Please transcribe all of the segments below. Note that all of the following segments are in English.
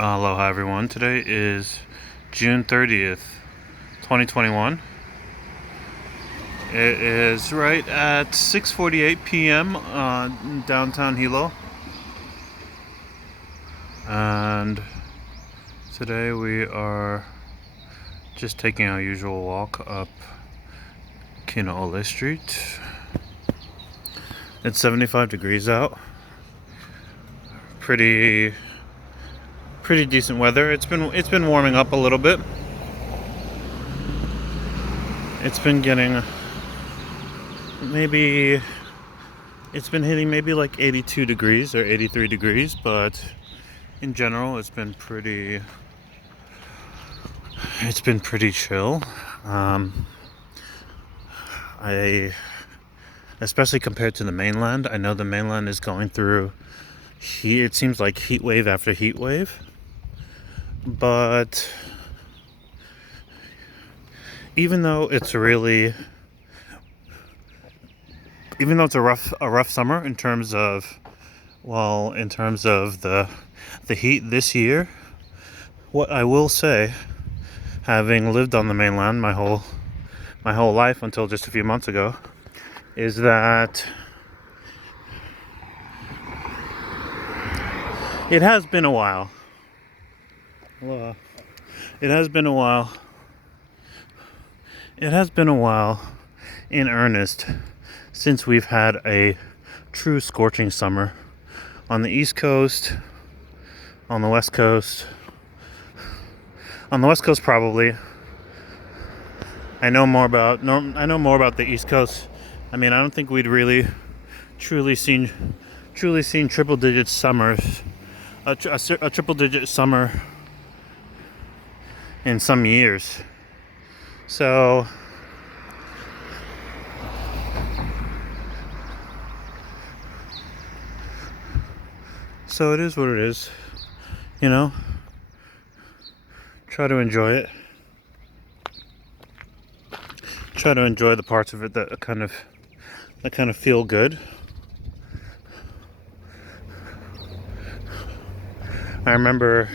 Aloha everyone. Today is June 30th, 2021. It is right at 6:48 p.m. Downtown Hilo. And today we are just taking our usual walk up Kinoole Street. It's 75 degrees out. Pretty decent weather. It's been warming up a little bit. It's been getting it's been hitting maybe like 82 degrees or 83 degrees, but in general it's been pretty chill. I especially compared to the mainland. I know the mainland is going through heat. It seems like heat wave after heat wave. But even though it's a rough summer in terms of the heat this year, what I will say, having lived on the mainland my whole life until just a few months ago, is that it has been a while. It has been a while. It has been a while in earnest since we've had a true scorching summer on the East Coast, on the West Coast. On the West Coast, probably. I know more about the East Coast. I mean, I don't think we'd really truly seen triple-digit summers, a triple-digit summer in some years. So it is what it is, you know. Try to enjoy it. Try to enjoy the parts of it that kind of feel good. I remember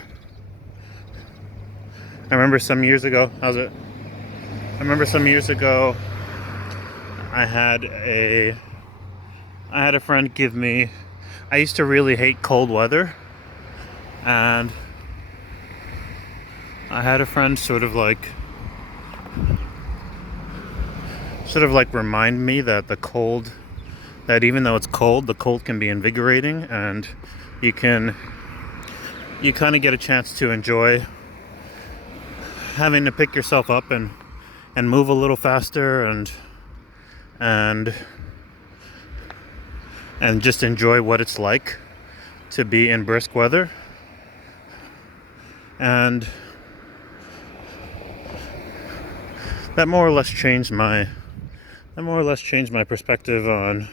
some years ago. How's it? I remember some years ago I had a friend give me. I used to really hate cold weather, and I had a friend sort of like remind me that even though it's cold, the cold can be invigorating, and you kind of get a chance to enjoy having to pick yourself up and move a little faster and just enjoy what it's like to be in brisk weather. And that more or less changed my perspective on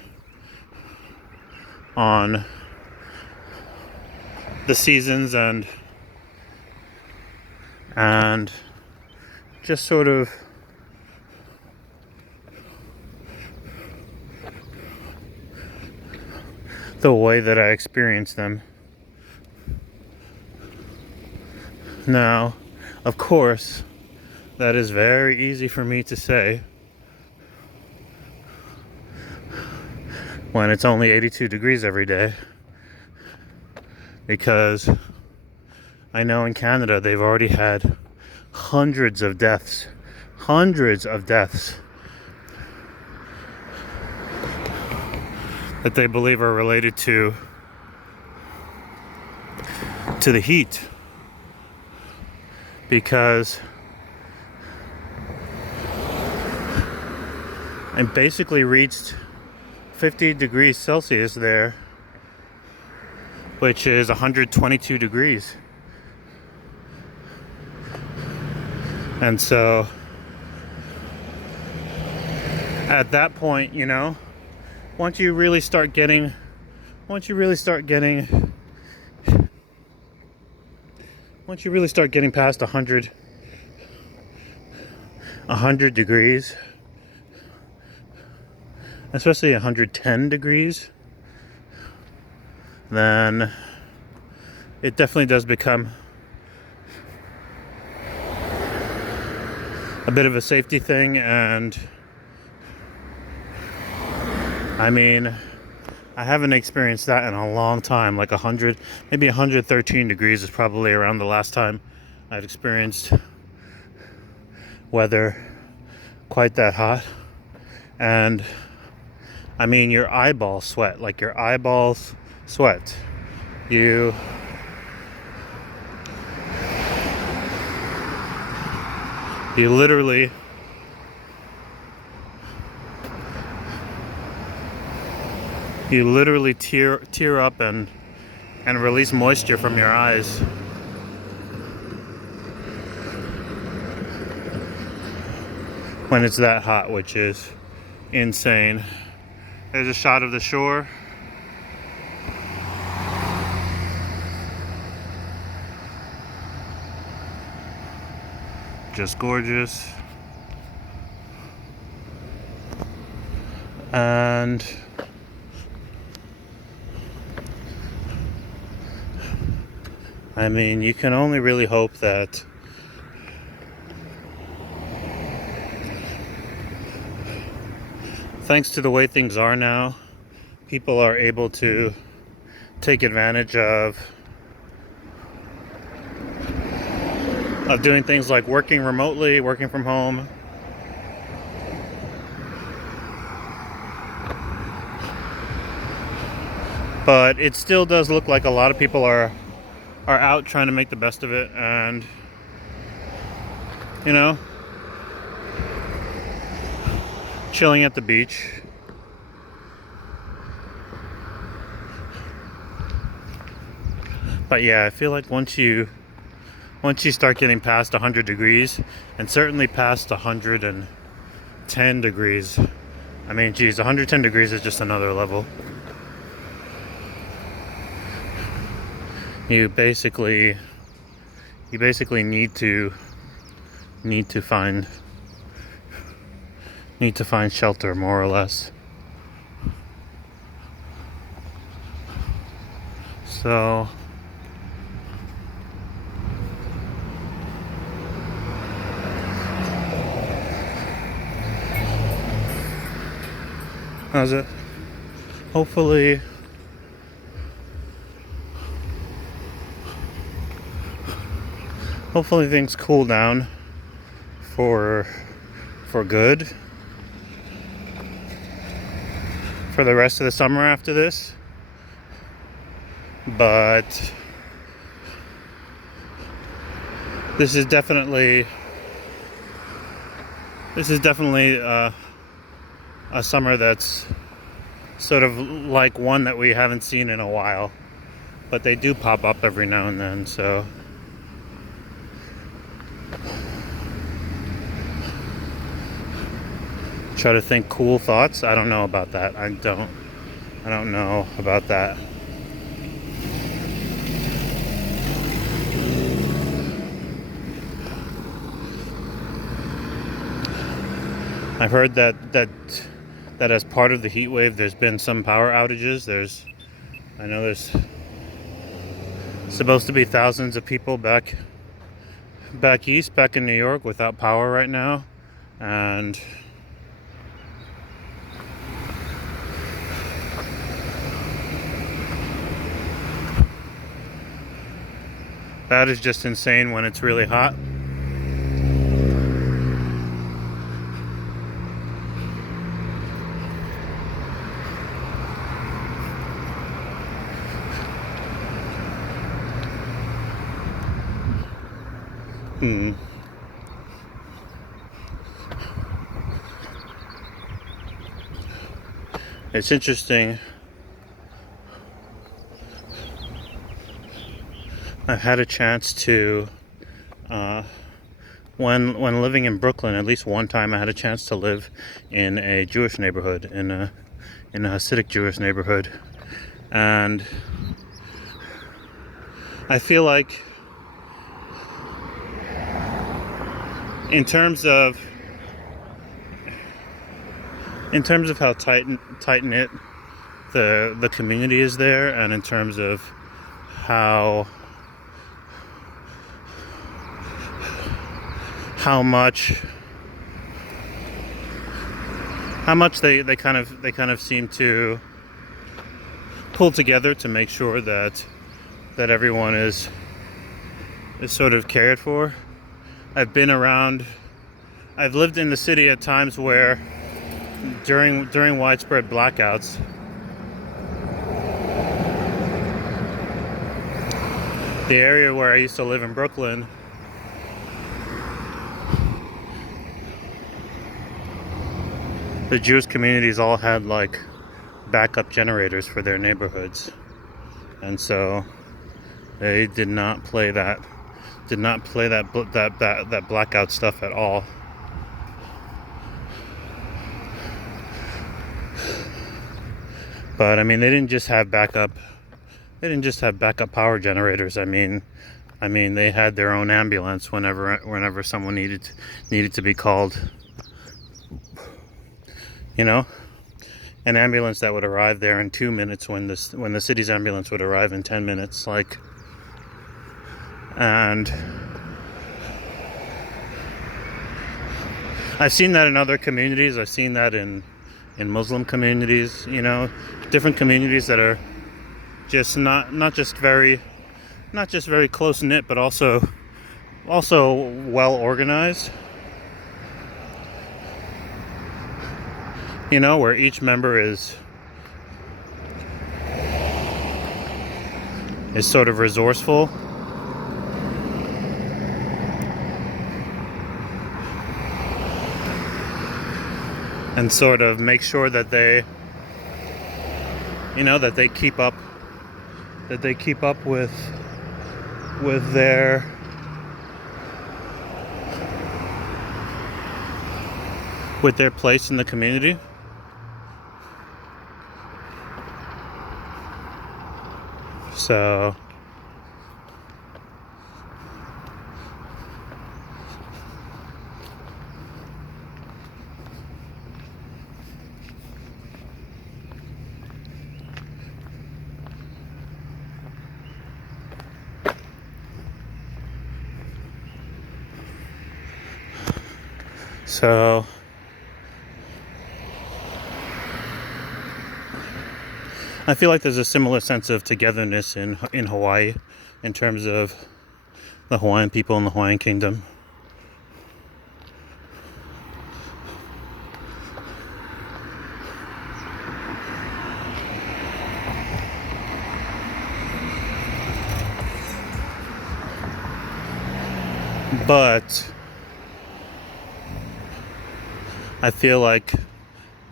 the seasons and just sort of the way that I experience them. Now, of course, that is very easy for me to say when it's only 82 degrees every day, because I know in Canada they've already had hundreds of deaths that they believe are related to the heat, because I basically reached 50 degrees Celsius there, which is 122 degrees. And so at that point, you know, once you really start getting past 100 degrees, especially 110 degrees, then it definitely does become a bit of a safety thing, and I mean, I haven't experienced that in a long time. Like 100, maybe 113 degrees is probably around the last time I've experienced weather quite that hot. And I mean, your eyeballs sweat, like your eyeballs sweat. You literally tear up and release moisture from your eyes. When it's that hot, which is insane. There's a shot of the shore. Just gorgeous. And I mean, you can only really hope that thanks to the way things are now, people are able to take advantage of doing things like working remotely, working from home. But it still does look like a lot of people are out trying to make the best of it, and you know, chilling at the beach. But yeah, I feel like once you start getting past 100 degrees, and certainly past 110 degrees, I mean, geez, 110 degrees is just another level. You basically need to find shelter, more or less. So how's it? Hopefully things cool down for good for the rest of the summer after this. But this is definitely a summer that's sort of like one that we haven't seen in a while, but they do pop up every now and then. So try to think cool thoughts. I don't know about that. I don't know about that. I've heard that as part of the heat wave, there's been some power outages. I know there's supposed to be thousands of people back east, back in New York, without power right now, and that is just insane when it's really hot. It's interesting. I've had a chance to, when living in Brooklyn, at least one time I had a chance to live in a Jewish neighborhood, in a Hasidic Jewish neighborhood, and I feel like in terms of how tight knit the community is there, and in terms of how much how much they kind of seem to pull together to make sure that everyone is sort of cared for. I've lived in the city at times where during widespread blackouts, the area where I used to live in Brooklyn, the Jewish communities all had like backup generators for their neighborhoods, and so they did not play that blackout stuff at all. But I mean, they didn't just have backup power generators. I mean they had their own ambulance whenever someone needed to be called. You know, an ambulance that would arrive there in 2 minutes when the city's ambulance would arrive in 10 minutes, like. And I've seen that in other communities. I've seen that in Muslim communities, you know, different communities that are just not just very close knit, but also well organized. You know, where each member is sort of resourceful. And sort of make sure that they keep up with their place in the community. So I feel like there's a similar sense of togetherness in Hawaii, in terms of the Hawaiian people and the Hawaiian kingdom. But I feel like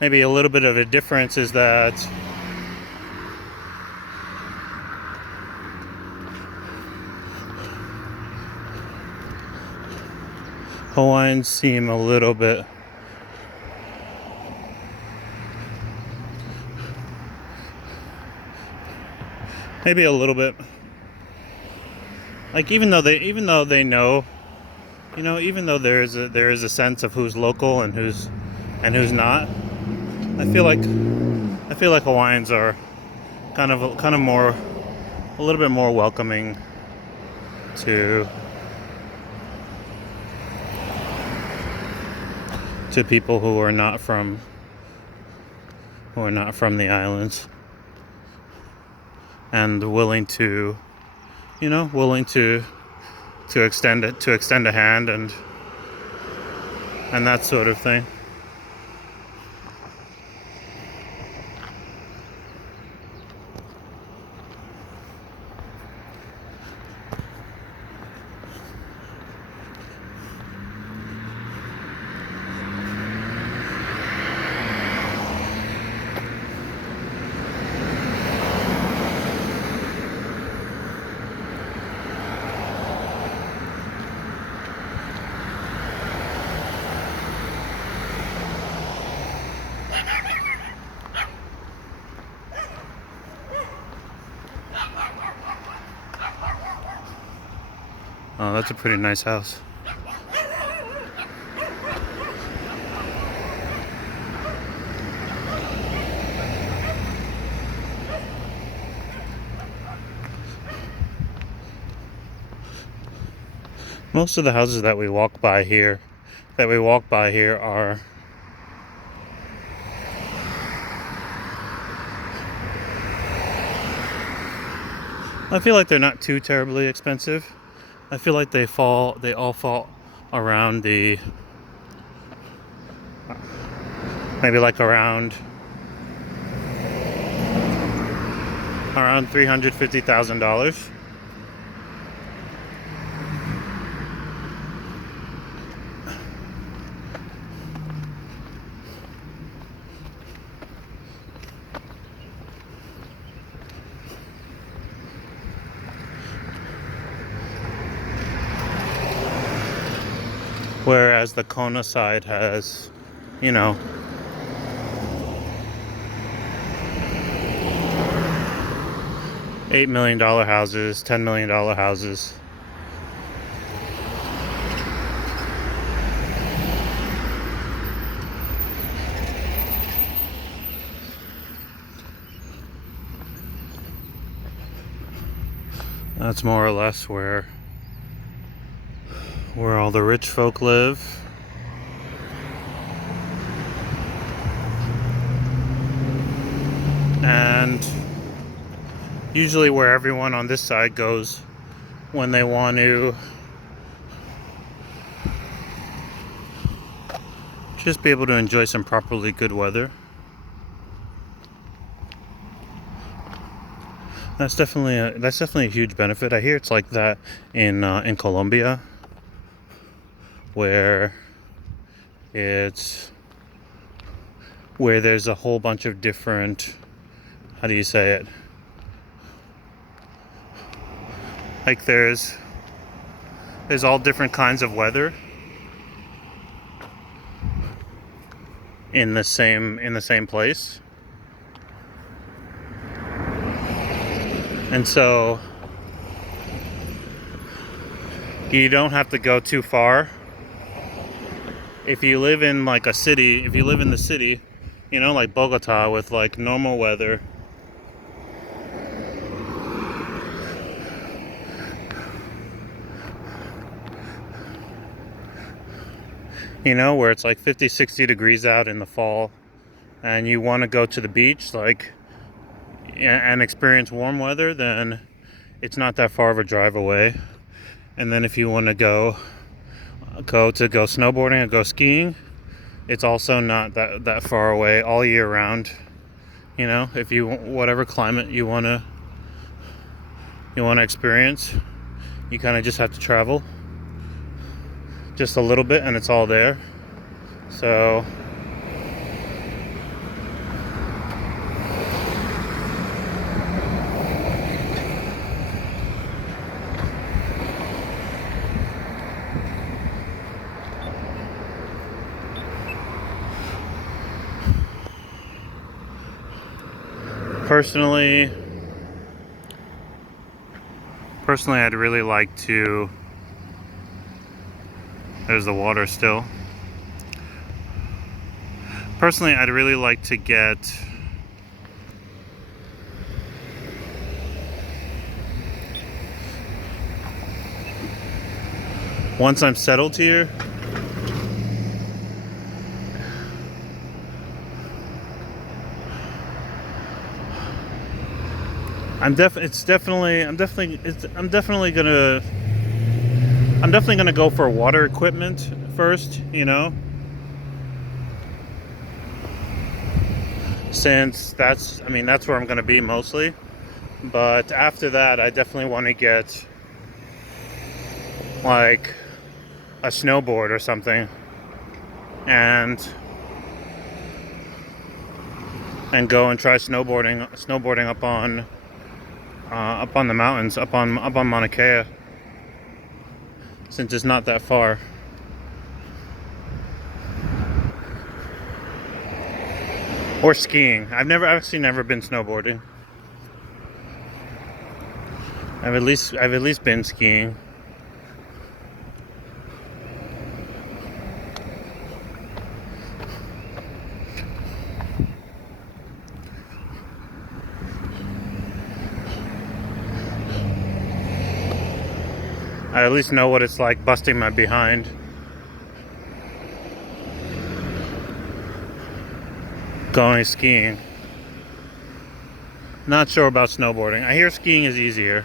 maybe a little bit of a difference is that Hawaiians seem a little bit like, even though they know, you know, even though there is a sense of who's local and who's not, I feel like Hawaiians are kind of more, a little bit more welcoming to people who are not from the islands, and willing to extend a hand and that sort of thing. Oh, that's a pretty nice house. Most of the houses that we walk by here are I feel like they're not too terribly expensive. I feel like they all fall around the, maybe like around $350,000. Whereas the Kona side has, you know, $8 million houses, $10 million houses. That's more or less where all the rich folk live. And usually where everyone on this side goes when they want to just be able to enjoy some properly good weather. That's definitely a huge benefit. I hear it's like that in Colombia, where there's a whole bunch of different, how do you say it? Like there's all different kinds of weather in the same place. And so you don't have to go too far. If you live in like a city, if you live in the city, you know, like Bogota with like normal weather, you know, where it's like 50, 60 degrees out in the fall, and you want to go to the beach, like, and experience warm weather, then it's not that far of a drive away. And then if you want to go snowboarding or go skiing, it's also not that far away all year round. You know, if you whatever climate you want to experience, you kind of just have to travel just a little bit and it's all there. So personally, I'd really like to, there's the water still. Personally, I'd really like to get once I'm settled here, I'm definitely gonna go for water equipment first, you know, since that's where I'm gonna be mostly. But after that, I definitely want to get like a snowboard or something, and go and try snowboarding up on the mountains, up on Mauna Kea, since it's not that far. Or skiing. I've actually never been snowboarding. I've at least been skiing. I at least know what it's like busting my behind going skiing. Not sure about snowboarding. I hear skiing is easier.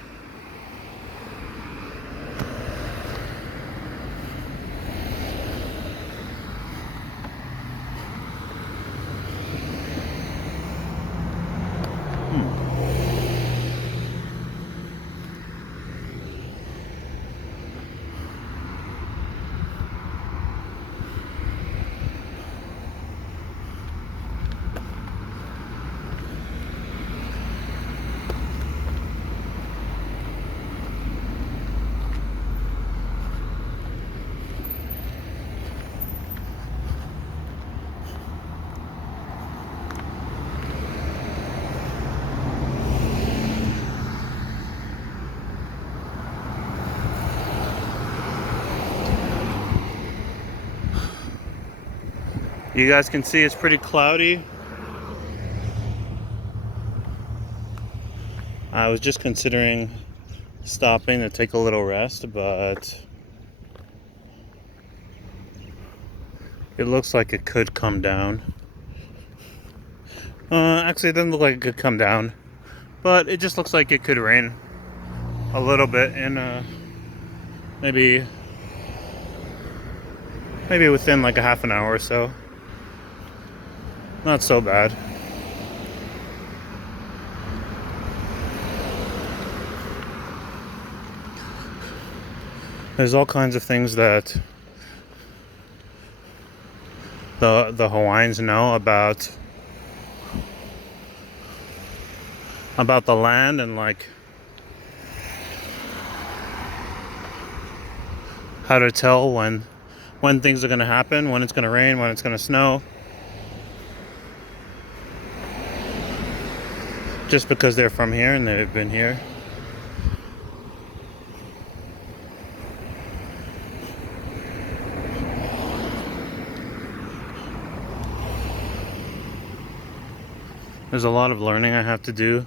You guys can see it's pretty cloudy. I was just considering stopping to take a little rest, but it looks like it could come down. Actually, it doesn't look like it could come down, but it just looks like it could rain a little bit in maybe within like a half an hour or so. Not so bad. There's all kinds of things that the Hawaiians know about the land, and like how to tell when things are going to happen, when it's going to rain, when it's going to snow. Just because they're from here and they've been here. There's a lot of learning I have to do.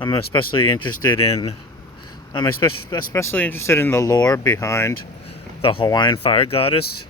I'm especially interested in the lore behind the Hawaiian fire goddess.